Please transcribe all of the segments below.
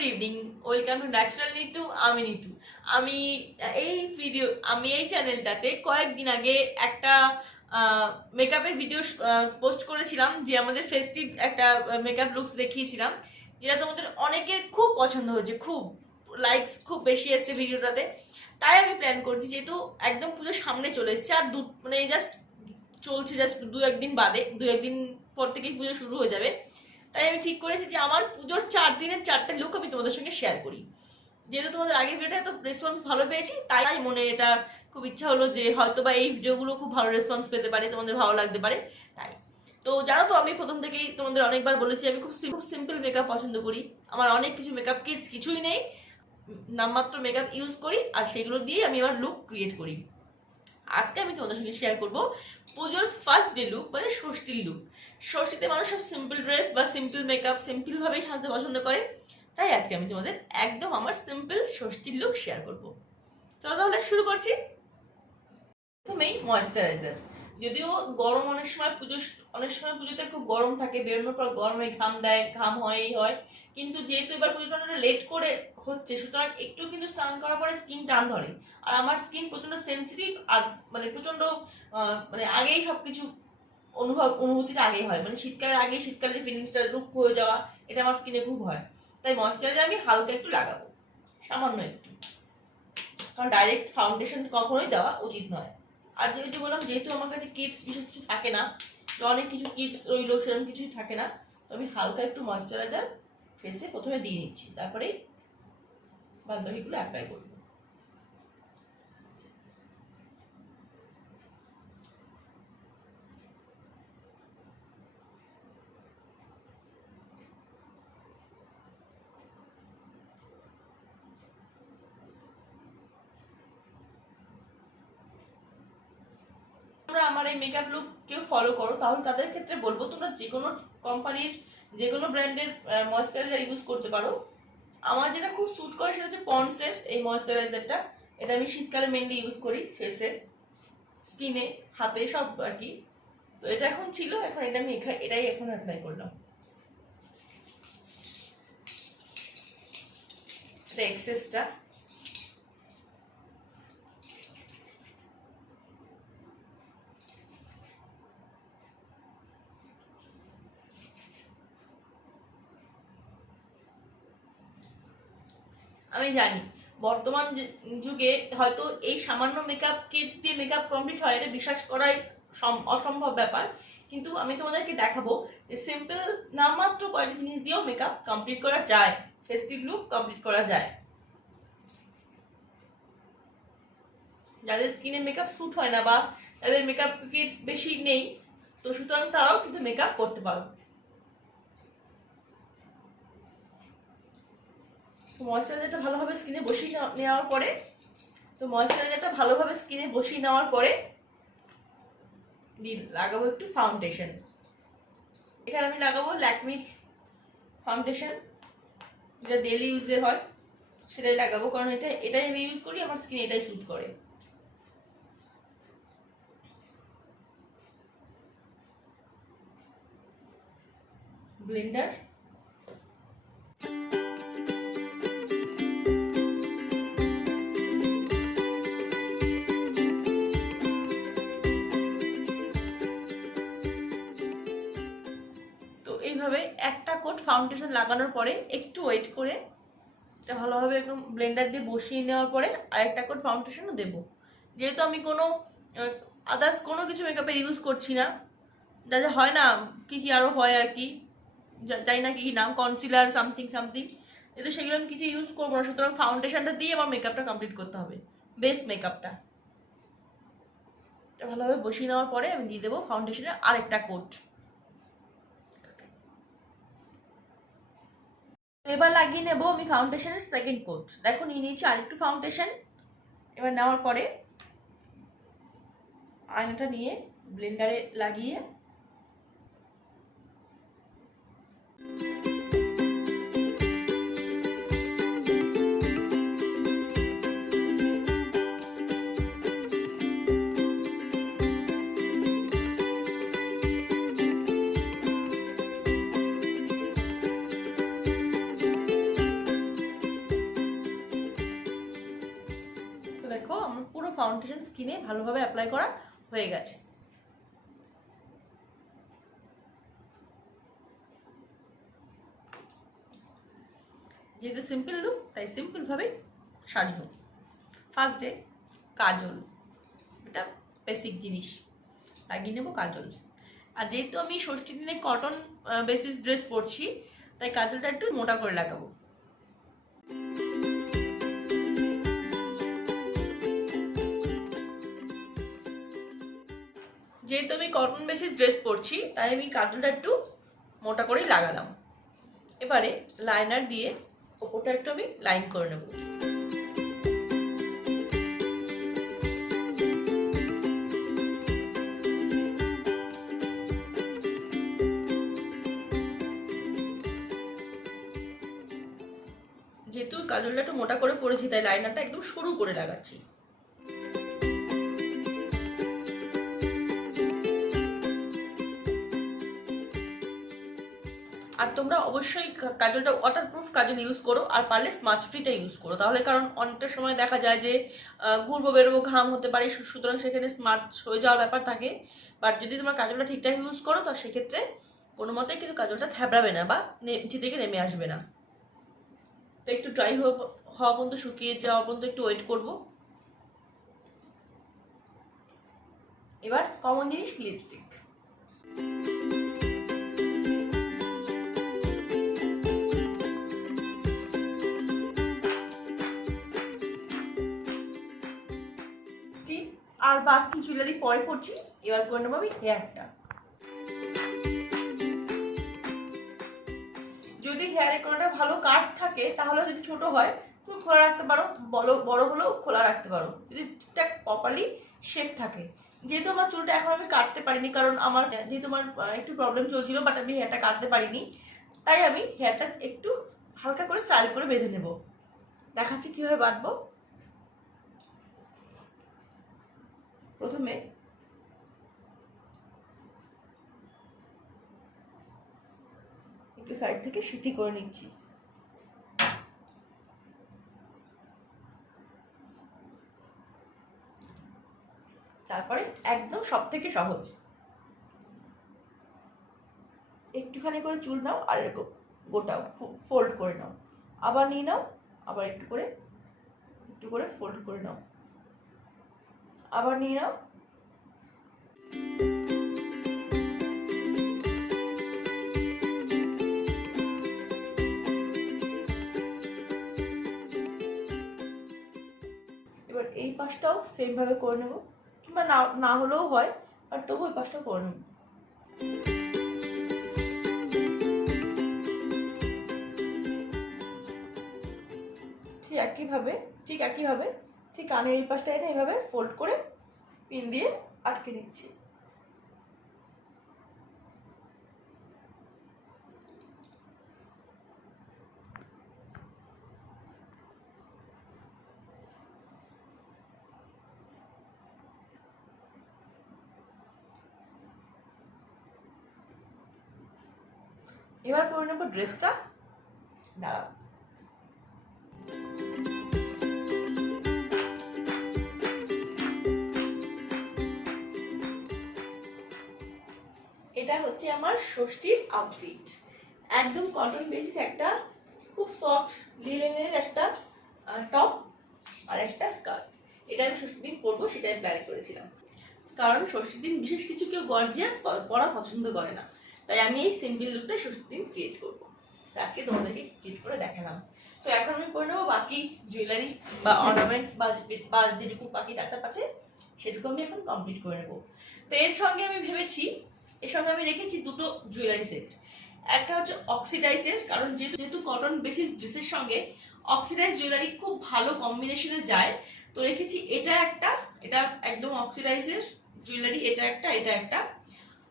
Good evening, welcome to natural Nitu. আমি নিতু। আমি এই চ্যানেলটাতে কয়েকদিন আগে একটা মেকআপের ভিডিও পোস্ট করেছিলাম, যে আমাদের ফেস্টিভ একটা মেকআপ লুকস দেখিয়েছিলাম, যেটা তোমাদের অনেকের খুব পছন্দ হয়েছে, খুব লাইকস খুব বেশি এসছে ভিডিওটাতে। তাই আমি প্ল্যান করছি, যেহেতু একদম পুজোর সামনে চলে এসেছে, আর মানে জাস্ট চলছে, জাস্ট দু একদিন পর থেকেই পুজো শুরু হয়ে যাবে। তাই আমি ঠিক করেছি যে আমার পুজোর 4 দিনের 4টা লুক আমি তোমাদের সঙ্গে শেয়ার করি। যেহেতু তোমাদের আগের ভিডিওটা তো রেসপন্স ভালো পেয়েছি, তাই মনে এটা খুব ইচ্ছা হলো যে হয়তো বা এই ভিডিওগুলো খুব ভালো রেসপন্স পেতে পারে, তোমাদের ভালো লাগতে পারে। তাই তো জানো তো, আমি প্রথম থেকেই তোমাদের অনেকবার বলেছি আমি খুব সিম্পল মেকআপ পছন্দ করি। আমার অনেক কিছু মেকআপ কিটস কিছুই নেই, নামমাত্র মেকআপ ইউজ করি, আর সেগুলো দিয়ে আমি আমার লুক ক্রিয়েট করি। আজকে আমি তোমাদের সঙ্গে শেয়ার করব পুজোর ফার্স্ট ডে লুক, মানে ষষ্ঠীর লুক। ষষ্ঠীতে মানুষ সব সিম্পল ড্রেস বা সিম্পল মেকআপ সিম্পল ভাবেই সাজতে পছন্দ করে, তাই আজকে আমি তোমাদের একদম আমার সিম্পল ষষ্ঠীর লুক শেয়ার করব। চলো তাহলে শুরু করছি। প্রথমেই ময়েশ্চারাইজার। যদিও গরম অনেক সময় পুজোতে খুব গরম থাকে, বেরোনোর পর গরমে ঘাম দেয়, ঘাম হয়ই হয়, কিন্তু যেহেতু এবার পুজোটা লেট করে হচ্ছে, সুতরাং একটু কিন্তু স্নান করার পরে স্কিন টান ধরে। আর আমার স্কিন প্রচন্ড সেন্সিটিভ, আর মানে প্রচন্ড মানে আগেই সবকিছু অনুভূতিটা আগেই হয়, মানে শীতকালে যে ফিলিংসটা রূপ হয়ে যাওয়া, এটা আমার স্কিনে খুব হয়। তাই ময়েশ্চারাইজার আমি হালকা একটু লাগাবো, সামান্য একটু, কারণ ডাইরেক্ট ফাউন্ডেশন কখনোই দেওয়া উচিত নয়। আর যে বললাম, যেহেতু আমার কাছে কিটস বিশেষ কিছু থাকে না, অনেক কিছু কিটস রইলো, সেরকম কিছুই থাকে না, তো আমি হালকা একটু ময়েশ্চারাইজার ফেসে প্রথমে দিয়ে নিচ্ছি, তারপরে বাদবাকিগুলো অ্যাপ্লাই করবো। তোমরা আমার এই মেকআপ লুক কেউ ফলো করো, তাহলে তাদের ক্ষেত্রে বলবো তোমরা যে কোনো কোম্পানির যে কোনো ব্র্যান্ডের ময়েশ্চারাইজার ইউজ করতে পারো। আমার যেটা খুব স্যুট করে সেটা হচ্ছে পন্ডসের এই ময়েশ্চারাইজারটা। এটা আমি শীতকালে মেনলি ইউজ করি, ফেসে, স্কিনে, হাতে, সব আর কি। তো এটা এখন ছিল, এখন এটা আমি এটাই এখন অ্যাপ্লাই করলাম। এটা এক্সেসটা। আমি জানি বর্তমান যুগে হয়তো এই সামান্য মেকআপ কিটস দিয়ে মেকআপ কমপ্লিট হয়, এটা বিশ্বাস করাই অসম্ভব ব্যাপার, কিন্তু আমি তোমাদেরকে দেখাবো যে সিম্পল নামমাত্র কয়েকটা জিনিস দিয়েও মেকআপ কমপ্লিট করা যায়, ফেস্টিভ লুক কমপ্লিট করা যায়। যাদের স্কিনে মেকআপ স্যুট হয় না বা যাদের মেকআপ কিটস বেশি নেই, তো সুতরাং তারাও কিন্তু মেকআপ করতে পারো। ময়েশ্চারাইজারটা ভালোভাবে স্কিনে বসিয়ে নেওয়ার পরে লাগাবো একটু ফাউন্ডেশন। এখানে আমি লাগাবো ল্যাকমি ফাউন্ডেশন, যেটা ডেলি ইউজে হয়, সেটাই লাগাবো, কারণ এটাই আমি ইউজ করি, আমার স্কিনে এটাই স্যুট করে। ব্লেন্ডার। তো এইভাবে একটা কোট ফাউন্ডেশন লাগানোর পরে একটু ওয়েট করে এটা ভালোভাবে একদম ব্লেন্ডার দিয়ে বসিয়ে নেওয়ার পরে আরেকটা কোট ফাউন্ডেশনও দেবো। যেহেতু আমি কোনো আদার্স কোনো কিছু মেকআপে ইউজ করছি না, যা যা হয় না, কি কি আরও হয় আর কি, জানি না কি কি নাম, কনসিলার সামথিং সামথিং, যেহেতু সেগুলো আমি কিছু ইউজ করবো না, সুতরাং ফাউন্ডেশনটা দিয়ে আমার মেকআপটা কমপ্লিট করতে হবে, বেস মেকআপটা। এটা ভালোভাবে বসিয়ে নেওয়ার পরে আমি দিয়ে দেবো ফাউন্ডেশনের আরেকটা কোট। এবার লাগিয়ে নেবো আমি ফাউন্ডেশনের সেকেন্ড কোট। দেখো নিয়ে নিয়েছি আরেকটু ফাউন্ডেশন। এবার নেওয়ার পরে আয়নাটা নিয়ে ব্লেন্ডারে লাগিয়ে ফাউন্ডেশন স্কিনে ভালোভাবে অ্যাপ্লাই করা হয়ে গেছে। যেহেতু সিম্পল লুক তাই সিম্পলভাবেই সাজবো। ফার্স্টে কাজল, এটা বেসিক জিনিস, লাগিয়ে নেবো কাজল। আর যেহেতু আমি ষষ্ঠীর দিনে কটন বেসিস ড্রেস পরছি তাই কাজলটা একটু মোটা করে লাগাবো। যেহেতু আমি কটন বেসিস ড্রেস পরছি তাই আমি কাজলটা একটু মোটা করেই লাগালাম। এবারে লাইনার দিয়ে ওপরটা একটু আমি লাইন করে নেব। যেহেতু কাজলটা একটু মোটা করে পরেছি তাই লাইনারটা একদম সরু করে লাগাচ্ছি। আর তোমরা অবশ্যই কাজলটা ওয়াটারপ্রুফ কাজল ইউজ করো, আর পারলে স্মাচ ফ্রিটা ইউজ করো। তাহলে কারণ অনেকটা সময় দেখা যায় যে ঘুরবো বেরোবো, ঘাম হতে পারে, সুতরাং সেখানে স্মার্ট হয়ে যাওয়ার ব্যাপার থাকে। বাট যদি তোমার কাজলটা ঠিকঠাক ইউজ করো তো সেক্ষেত্রে কোনো মতেই কিন্তু কাজলটা থ্যাবড়াবে না বা নিচে থেকে নেমে আসবে না। তো একটু ড্রাই হওয়া পর্যন্ত, শুকিয়ে যাওয়া পর্যন্ত একটু ওয়েট করবো। এবার কমন জিনিস লিপস্টিক। আর বাকি জুয়েলারি পরে পড়ছি। এবার করে নেবো আমি হেয়ারটা। যদি হেয়ারে কোনোটা ভালো কাট থাকে তাহলে যদি ছোট হয় তুমি খোলা রাখতে পারো, বড় হলেও খোলা রাখতে পারো যদি ঠিকঠাক প্রপারলি শেপ থাকে। যেহেতু আমার চুলটা এখন আমি কাটতে পারিনি, কারণ আমার যেহেতু আমার একটু প্রবলেম চলছিল, বাট আমি হেয়ারটা কাটতে পারিনি, তাই আমি হেয়ারটা একটু হালকা করে স্টাইল করে বেঁধে নেব। দেখাচ্ছি কীভাবে বাঁধবো। প্রথমে একটু সাইড থেকে সিথি করে নিচ্ছি। তারপরে একদম সব থেকে সহজ, একটুখানি করে চুল নাও আর এরকম গোটাও ফোল্ড করে নাও, আবার নিয়ে নাও, আবার একটু করে ফোল্ড করে নাও, আবার নিয়ে নাও। এবার এই পাশটাও সেম ভাবে করে নেব, কিংবা না হলেও হয়, আর তবু এই পাশটাও করে নেব। ঠিক একইভাবে ঠিক কানের এই পাশটা এনে এইভাবে ফোল্ড করে পিন দিয়ে আটকে নিচ্ছি। এবার পরে নেবো ড্রেসটা। দাঁড়াও, এটা হচ্ছে আমার ষষ্ঠীর আউটফিট। একদম কটন বেসিস একটা খুব সফট লিনেনের একটা টপ আর একটা স্কার্ট। এটা আমি ষষ্ঠীর দিন পরবো, সেটাই প্ল্যান করেছিলাম। কারণ ষষ্ঠীর দিন বিশেষ কিছু কেউ গর্জিয়াস পরা পছন্দ করে না, তাই আমি এই সিম্পল লুকটা ষষ্ঠীর দিন ক্রিয়েট করবো। আজকে তোমাদেরকে ক্রিয়েট করে দেখালাম। তো এখন আমি পরে নেবো বাকি জুয়েলারি বা অর্নামেন্টস বা যেটুকু বাকি টাচআপ আছে সেটুকু আমি এখন কমপ্লিট করে নেবো। তো এর সঙ্গে আমি ভেবেছি, এর সঙ্গে আমি রেখেছি দুটো জুয়েলারি সেট। একটা হচ্ছে অক্সিডাইজের, কারণ যেহেতু কটন বেসিস ড্রেসের সঙ্গে অক্সিডাইজ জুয়েলারি খুব ভালো কম্বিনেশনে যায়। তো রেখেছি এটা একটা, এটা একদম অক্সিডাইজের জুয়েলারি, এটা একটা।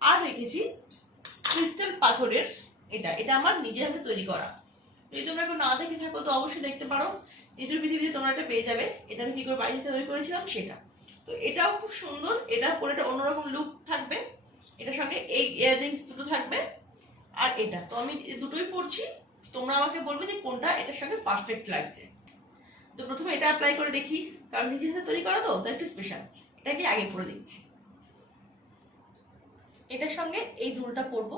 আর রেখেছি ক্রিস্টাল পাথরের, এটা আমার নিজের হাতে তৈরি করা। যদি তোমরা কেউ না দেখে থাকো তো অবশ্যই দেখতে পারো, নিজের পৃথিবীতে তোমরা এটা পেয়ে যাবে। এটা আমি কি করে বাড়িতে তৈরি করেছিলাম সেটা। তো এটাও খুব সুন্দর, এটা পরে একটা অন্যরকম লুক থাকবে। এটার সঙ্গে এই ইয়াররিংস দুটো থাকবে, আর এটা তো আমি দুটোই পরছি। তোমরা আমাকে বলবে যে কোনটা এটার সঙ্গে পারফেক্ট লাগছে। তো প্রথমে এটা অ্যাপ্লাই করে দেখি, কারণ নিজের হাতে তৈরি করা তো একটু স্পেশাল, এটাকে আগে পরে দিচ্ছি। এটার সঙ্গে এই দুলটা পরবো।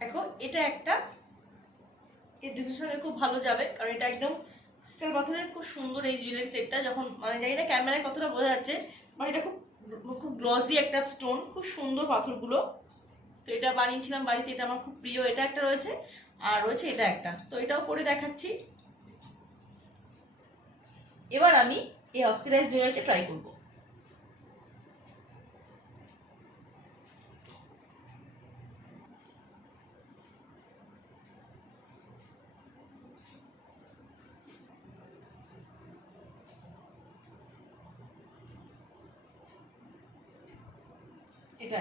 দেখো এটা একটা এই ড্রেসের সঙ্গে খুব ভালো যাবে, কারণ এটা একদম ক্রিস্টাল পাথরের খুব সুন্দর এই জুয়েলারি সেটটা। যখন মানে জানি না ক্যামেরায় কতটা বোঝা যাচ্ছে, মানে এটা খুব খুব গ্লসি একটা স্টোন, খুব সুন্দর পাথরগুলো। তো এটা বানিয়েছিলাম বাড়িতে, এটা আমার খুব প্রিয়। এটা একটা রয়েছে, আর রয়েছে এটা একটা, তো এটাও পরে দেখাচ্ছি। এবার আমি এই অক্সিডাইজ জুয়েলারিটা ট্রাই করবো। এটা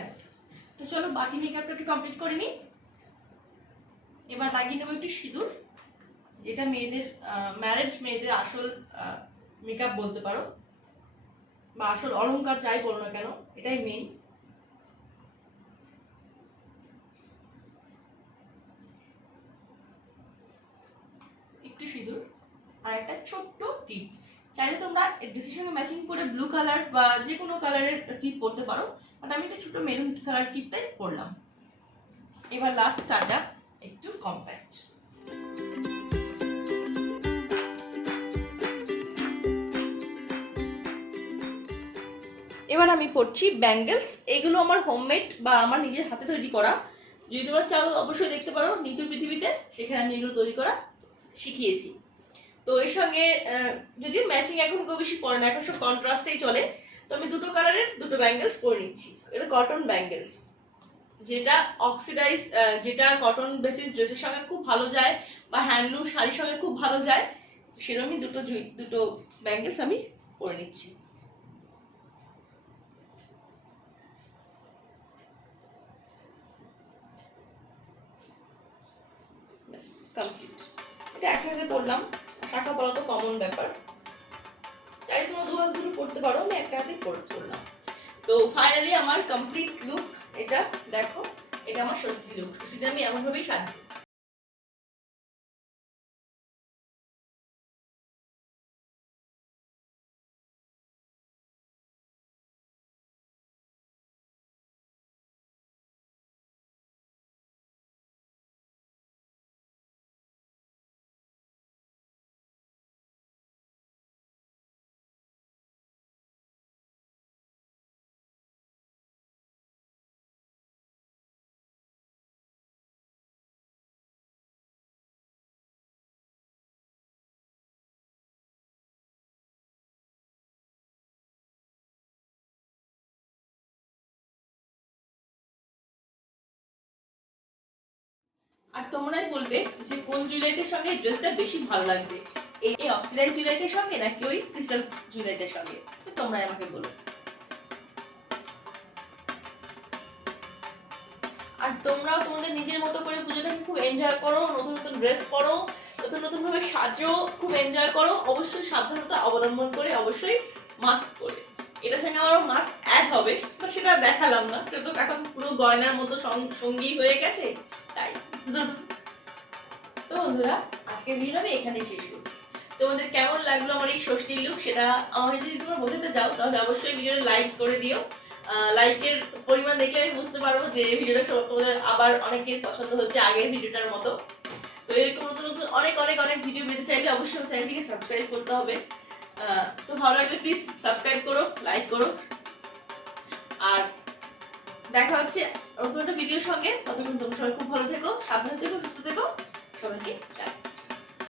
তো চলো বাকি মেকআপটা একটু কমপ্লিট করে নিই। এবার লাগিয়ে নেবো একটু সিঁদুর, যেটা মেয়েদের ম্যারেড মেয়েদের আসল মেকআপ বলতে পারো, বা আসল অলংকার যাই বলো না কেন, এটাই মেইন। একটু সিঁদুর আর একটা ছোট্ট টিপ। চাইলে তোমরা ড্রেসের সঙ্গে ম্যাচিং করে ব্লু কালার বা যে কোনো কালারের টিপ পরতে পারো, বাট আমি একটা ছোট মেরুন কালার টিপটাই পরলাম। এবার লাস্ট টাচ আপ একটু কম্প্যাক্ট। এবার আমি পরছি ব্যাঙ্গেলস। এগুলো আমার হোমমেড বা আমার নিজের হাতে তৈরি করা। যদি তোমরা চাও অবশ্যই দেখতে পারো নিতু পৃথিবীতে, সেখানে আমি এগুলো তৈরি করা শিখিয়েছি। তো এর সঙ্গে যদিও ম্যাচিং এখন খুব বেশি পড়ে না, এখন সব কন্ট্রাস্টেই চলে। তো আমি দুটো কালারের দুটো ব্যাঙ্গেলস পরে নিচ্ছি। এটা কটন ব্যাঙ্গেলস, যেটা অক্সিডাইজ, যেটা কটন বেসিস ড্রেসের সঙ্গে খুব ভালো যায়, বা হ্যান্ডলুম শাড়ির সঙ্গে খুব ভালো যায়। সেরকমই দুটো ব্যাঙ্গেলস আমি পরে নিচ্ছি। কমপ্লিট। এটা একটা হাতে পরলাম, শাখা পরা তো কমন ব্যাপার, চাইলে তোমরা দু হাত দুটো পড়তে পারো, আমি একটা হাতে পড়লাম। তো ফাইনালি আমার কমপ্লিট লুক এটা। দেখো এটা আমার ষষ্ঠী লুক, ষষ্ঠীতে আমি এমনভাবেই সাজি। আর তোমরাই বলবে যে কোন জুয়েলারিটার সঙ্গে এই ড্রেসটা বেশি ভালো লাগছে, এই অক্সিডাইজ জুয়েলারিটার সঙ্গে নাকি ওই ক্রিস্টাল জুয়েলারিটার সঙ্গে, তোমরাই আমাকে বলো। আর তোমরাও তোমাদের নিজের মতো করে পুজোটাকে খুব এনজয় করো, নতুন নতুন ড্রেস পরো, নতুন নতুন ভাবে সাজো, খুব এনজয় করো। অবশ্যই সাবধানতা অবলম্বন করে, অবশ্যই মাস্ক পরে। এটার সঙ্গে আমার মাস্ক অ্যাড হবে, বাট সেটা দেখালাম না, সেটা তো এখন পুরো গয়নার মতো সঙ্গী হয়ে গেছে, তাই। তো বন্ধুরা, আজকের ভিডিও আমি এখানেই শেষ করছি। তোমাদের কেমন লাগলো আমার এই ষষ্ঠীর লুক, সেটা আমাকে যদি তোমরা বোঝাতে চাও তাহলে অবশ্যই ভিডিওটা লাইক করে দিও। লাইকের পরিমাণ দেখলে আমি বুঝতে পারবো যে ভিডিওটা তোমাদের আবার অনেকের পছন্দ হচ্ছে আগের ভিডিওটার মতো। তো এরকম নতুন নতুন অনেক অনেক অনেক ভিডিও পেতে চাইলে অবশ্যই চ্যানেলটিকে সাবস্ক্রাইব করতে হবে। তো ভালো লাগলে প্লিজ সাবস্ক্রাইব করো, লাইক করো। আর দেখা হচ্ছে নতুন একটা ভিডিওর সঙ্গে। ততক্ষণ তোমরা সবাই খুব ভালো থেকো, সাবধানে থেকো, সুস্থ থেকো। সবাইকে